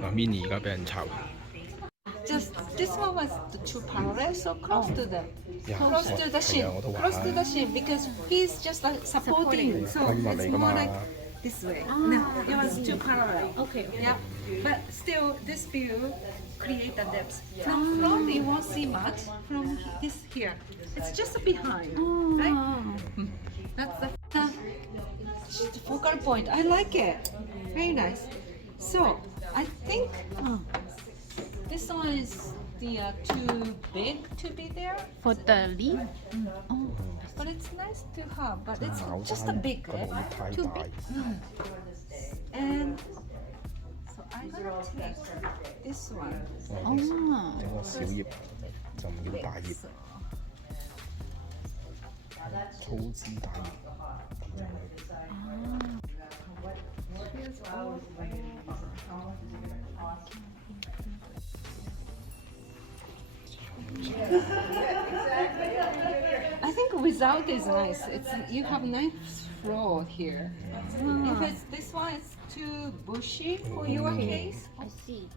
嗱 ，mini 而家俾人炒。Just this one was too parallel, so close to the shin, close to the shin, because he's just like supporting. So it's more like this way. No, it was too parallel. Okay. Yeah, but still this view create the depth. From front you won't see much. From this here, it's just behind, right? That's the focal point. I like it. Very nice. So I think this one is too big to be there. For the leaf? Oh. But it's nice to have. But it's just a big, too big. And so I'm gonna take this one. 整個小葉就唔要大葉，粗枝大葉。I think without is nice. It's you have nice flow here. If it's this one, it's too bushy for your case. I see.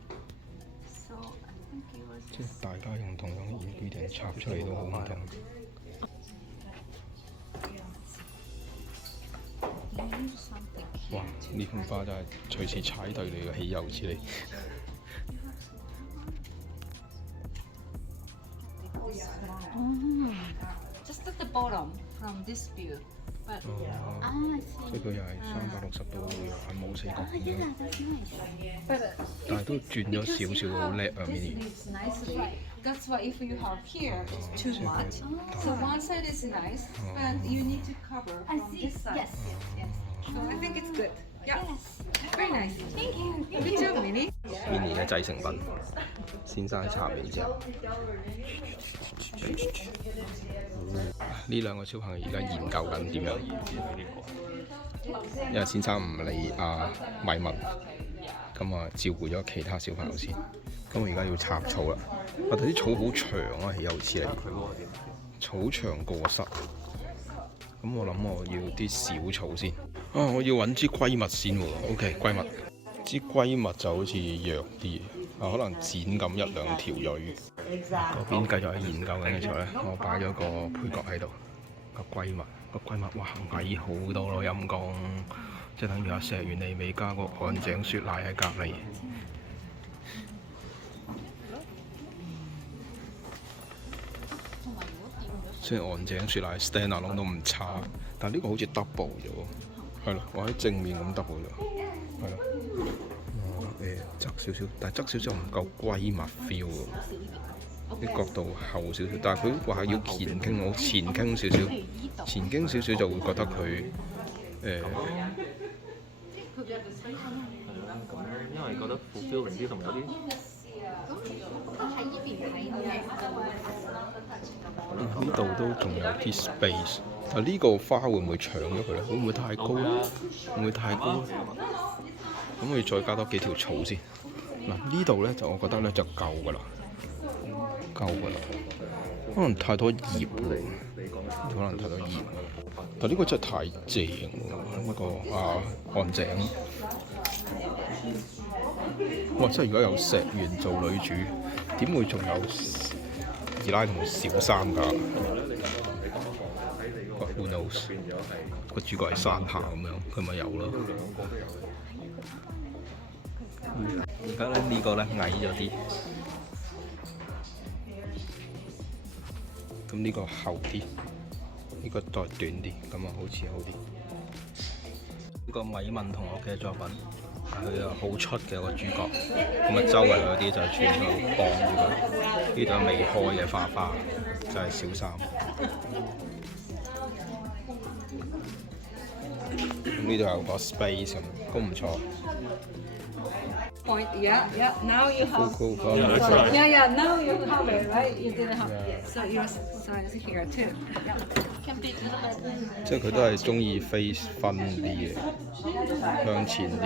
So I think it was 即係大家用同樣嘅ingredient插出嚟都好唔同。哇！呢盆花真係隨時踩對你嘅汽油之利。just at the bottom from this view. But I see. 即係佢又係360度眼冇死角咁樣， Yeah, that's nice. but 但係都轉咗少少好叻啊 this，mini。 leaves nicely. That's why if you have here, it's too much. So one side is nice, but you need to cover I from see. this side. Yes. Yes. So I think it's good. Yeah. Yes. Very nice. Thank you. Good job, Minnie. mini 嘅製成品，先生插完之後，呢兩個小朋友而家研究緊點樣，因為先生唔理米文，咁啊照顧咗其他小朋友先，咁我而家要插草啦。我睇啲草好長啊，有似嚟，草長過膝。咁我諗我要啲小草先。我要揾支龜蜜先喎。OK， 龜蜜。支龜蜜就好似弱啲，可能剪咁1-2條蕊。嗰邊繼續喺研究緊嘅時候咧，我擺咗個配角喺度，個龜蜜，哇矮好多咯，陰公，即係等於阿石原利美加個岸井雪乃喺隔離。雖然岸井雪乃 stand alone 都唔差，但係呢個好似 double 咗喎，係咯，我喺正面咁 double 咗，係咯。側少少，但係側少少唔夠閨蜜 feel 喎，啲角度後少少，但係佢話要前傾，我前傾少少，前傾少少就會覺得佢因為覺得 fulfilling 啲同有啲。呢度都仲有啲 space， 但呢個花會唔會搶咗佢咧？會唔會太高咧？會唔會太高咧？咁我要再加多幾條草先。嗱呢度咧就我覺得咧就夠㗎啦，可能太多葉喎，但呢個真係太正喎，呢個岸井。哇！真係如果有石原做女主，點會仲有二奶同小三㗎？Who knows？ 個主角係山下咁樣，佢咪有咯。而家咧呢個咧矮咗啲，咁呢個厚啲，呢個再短啲，咁啊好似好啲。呢個米文同學嘅作品，佢啊好出嘅個主角，咁啊周圍嗰啲就全部幫住佢。呢度未開嘅花花就係小三。呢度有個 space 咁，都唔錯。Point, yeah. Now you have. Cool. Yeah. Now you have it, right? You didn't have. So your size here too. Yeah. Can be a little bit. 即係佢都係中意 face 分啲嘅，向前啲。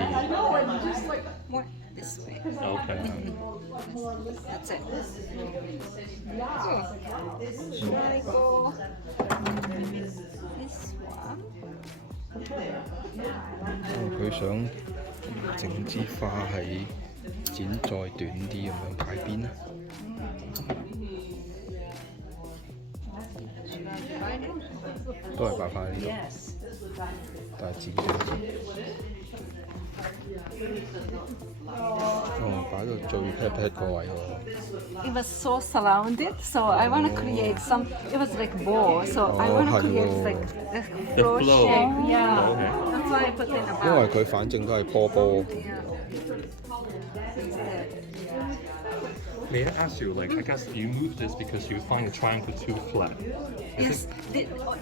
More this way. OK。That's it. Should I go this one? 佢想整支花喺剪再短啲咁樣擺邊啦。都係擺翻呢度，但係剪短啲。哦，擺到最 pat 個位喎。 It was so surrounded, so I want to create some. It was like ball, so I want to create like a flow flow. shape. Yeah, Okay. that's why I put in a 因為 bowl. 佢反正都係波波。 May I ask you, like, I guess you move this because you find the triangle too flat. Yes,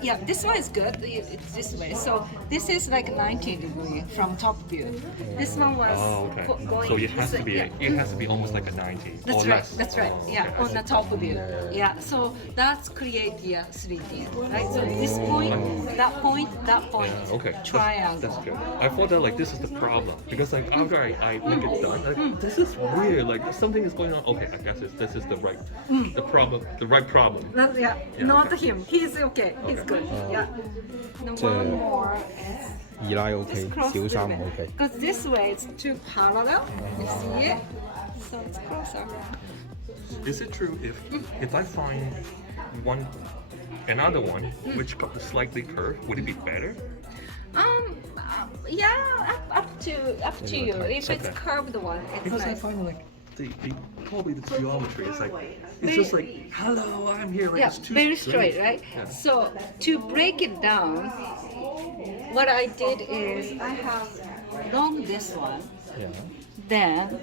yeah, this one is good. It's this way. So this is like 90 degree from top view. This one was Oh, okay. going. So it has this to be way, yeah. it has to be almost like a 90 That's or right. less. That's right. Oh, Yeah, okay, I on see. the top view. Yeah. So that's create the 3D, right? So this point, that point, that point. Yeah, okay. Triangle. That's good. I thought that like this is the problem because like after I make it done, like, this is weird. Like something is going on. Okay, I guess this is the right the right problem. Not, yeah, Yeah, not okay. him. He's okay. He's good. Yeah. The So- one more is 二奶 OK， this cross 小三唔 OK。 Because this way it's too parallel. You see it? So it's closer. Is it true if I find another one which got slightly curved, would it be better? Yeah, up to you. If it's Okay. curved one, it's Because I nice. find like the probably the geometry is like it's just like hello, I'm here. Like Yeah, it's too very straight, right? Yeah. So to break it down, what I did is I have long this one, then,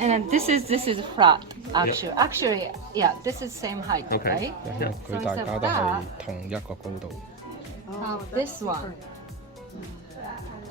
and then this is flat. Actually, yeah, this is same height, Okay. right? 因為佢大家都係同一個高度。 This one.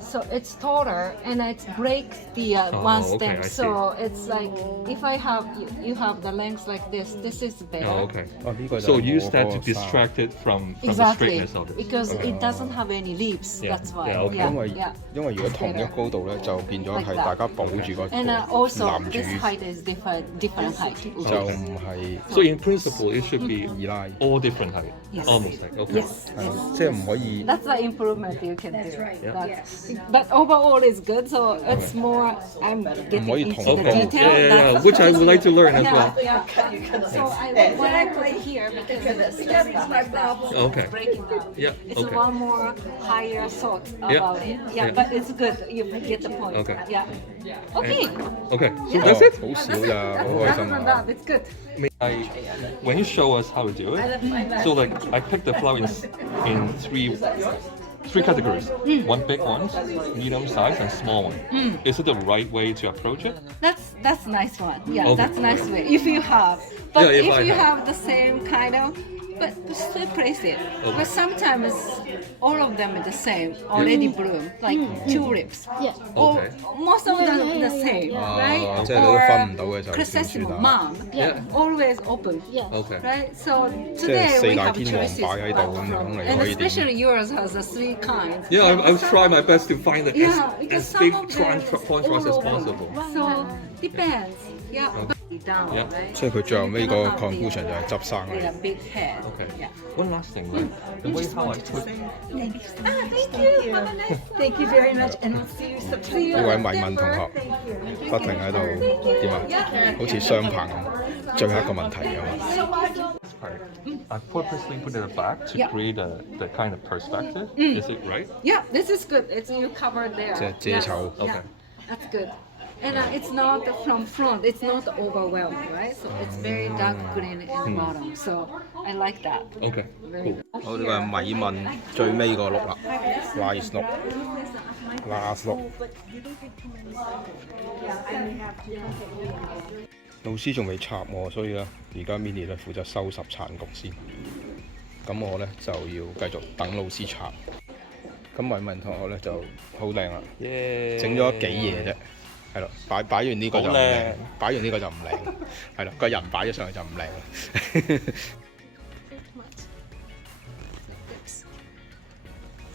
So it's taller and it breaks the one okay, stem. I see. So it's like if I have you have the length like this is better. Oh, okay. 哦，呢個就 So 係 use 我 that 嗰 to 個衫 distract it from the Exactly, straightness of it. because it doesn't have any leaves. Yeah, That's why. yeah, okay. 因為 yeah. 因為如果同一高度咧，就變咗 Like 係 that. 大家保住個 And also 男主， this height is different height. 就唔係 So in principle, it should be 二奶， all different height, Yes. almost like okay. Yes. 即係唔可以 That's the improvement you can do. Yeah. But overall it's good. So it's more. I'm getting More into tone. the Okay. detail. Yeah, which I would like to learn as well. Yeah. So when I put it here because it's my problem. Okay. Breaking down. Yeah, It's okay. one more higher thought Yeah. about it. Yeah, Yeah. but it's good. You get the point. Okay. Yeah. Okay. Okay, so Yeah. that's it. 好少咋，好開 That's 心 not 啊！ that. It's good. When you show us how to do it, so like I picked the flower in three categories. One big one, medium size, and small one. Is it the right way to approach it? That's nice one. Yeah, Okay. that's nice way. If you have, but Yeah, if if I you have. have the same kind of, but still place it. Okay. But sometimes all of them are the same, already bloom, like tulips. Yeah. Or Okay. most of them Yeah, the same, 哦 right? 即係你都分唔到嘅就算輸 chrysanthemum 打。 mom, Yeah. always open. Yeah. Okay. Right, so 即係 today 四 we 大 have 天王 choices, 擺喺度咁樣，你 and 可以點？ especially yours has the three kinds. Yeah, I've tried my best to find it Yeah, because as some big of them contrast as all over. possible. So depends. Yeah, down, Yeah. right? 即係佢最後尾個 You cannot have conclusion 就係執生 the 嚟。 big head. Okay. Yeah. One last thing, like the way how I put. Thank you. Have a nice Thank you very much, and see you September. 呢位迷問同學不停喺度點啊？好似雙棚咁，最後一個問題咁啊！ Part. I purposely put it back to Yeah. create the kind of perspective. Is it right? Yeah, this is good. It's you covered there. 即係遮醜。 Yeah, Okay. that's good. And it's not from front. It's not overwhelmed, right? So it's very dark green in the bottom. So I like that. Okay. Very Cool. 好，呢個係米問最尾個碌啦，last 碌。老師仲未插我，所以咧而家 Mini 咧負責收拾殘局先。咁我咧就要繼續等老師插。咁米問同學咧就好靚啦，整咗幾嘢啫。係咯，擺完呢個就唔靚好靚，擺完呢個就唔靚，係啦，個人擺咗上去就唔靚啦。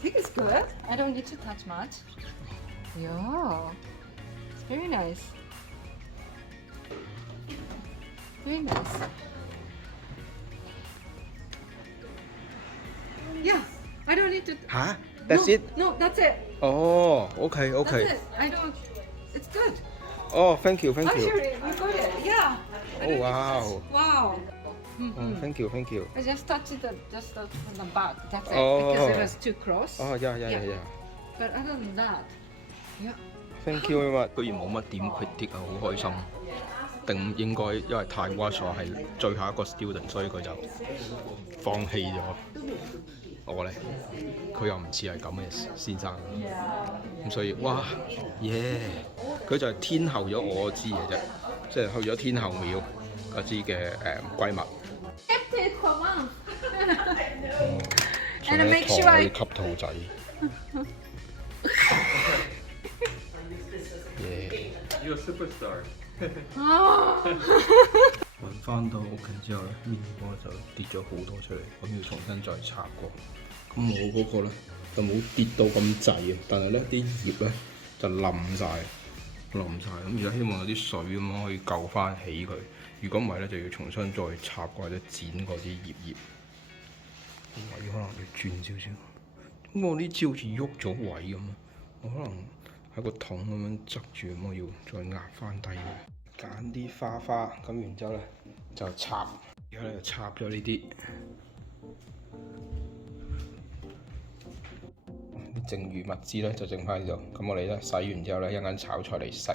I think it's good. I don't need to touch much. Yeah, it's very nice. Very nice. Yeah, I don't need to. 吓？That's no, it？ No, that's it. 哦，OK That's OK。 it. I don't. It's good. 哦，thank you，thank you。 Actually, we got it. Yeah. 哦，哇哦， Wow. 哦，thank you，thank you。 I just touched it just on the back. That's it. Oh. Because it was too cross. 哦呀呀呀呀 But other than that, yeah. ，thank you very much。居然冇乜點 critic 啊，好開心。定應該因為泰國所係最後一個 student，所以佢就放棄咗。我咧，佢又唔似係咁嘅先生，咁所以哇耶！佢就係天后咗我支嘅啫，即係去咗天后廟嗰支嘅閨蜜。 Kept it for months. 仲 And 有 make 一 sure 堂 I 可以吸兔仔。耶！ You're a superstar. 運翻到屋企之後咧，面波就跌咗好多出嚟，咁要重新再插過。咁我嗰個咧就冇跌到咁滯啊，但係咧啲葉咧就冧晒。咁而家希望有啲水咁樣可以救翻起佢。如果唔係咧，就要重新再插過或者剪嗰啲葉。位可能要轉少少。咁我呢支好似喐咗位咁啊，我可能喺個桶咁樣側住，咁我要再壓翻低佢。 揀啲花，咁然之後咧就插，而家咧就插咗呢啲剩餘物資咧就剩翻呢度。咁我哋咧洗完之後咧一陣炒菜嚟食，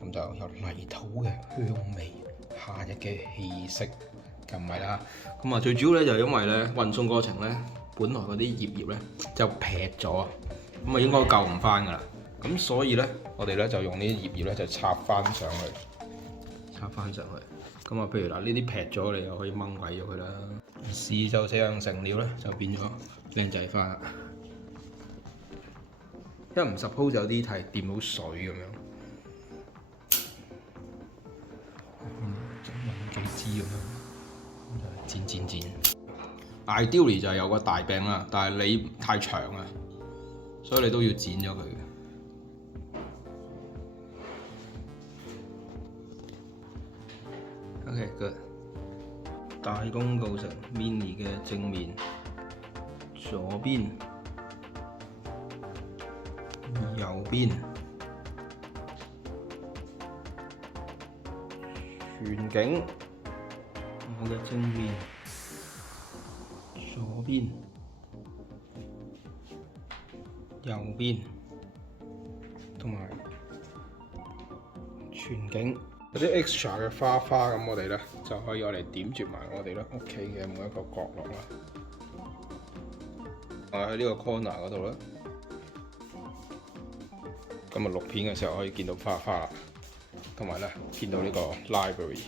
咁就有泥土嘅香味、夏日嘅氣息，就唔係啦。咁啊最主要咧就係因為咧運送過程咧，本來嗰啲葉咧就劈咗啊，咁啊應該救唔翻㗎啦。咁所以咧我哋咧就用呢啲葉咧就插翻上去。 插翻上去，咁啊，譬如嗱，呢啲劈咗，你又可以掹鬼咗佢啦。事就這樣成了咧，就變咗靚仔花啦。因為唔 suppose 有啲係掂到水咁樣，揾幾支咁樣，剪。Ideally 就係有個大柄啦，但係你太長啊，所以你都要剪咗佢嘅。 OK good。大功告成 ，mini 嘅正面左邊、右邊、全景，我嘅正面左邊、右邊，同埋全景。 有啲 extra 嘅花咁，我哋咧就可以我嚟點綴埋我哋咧屋企嘅每一個角落啦。喺呢個 corner 嗰度咧，咁啊錄片嘅時候可以見到花啦，同埋咧見到呢個 library。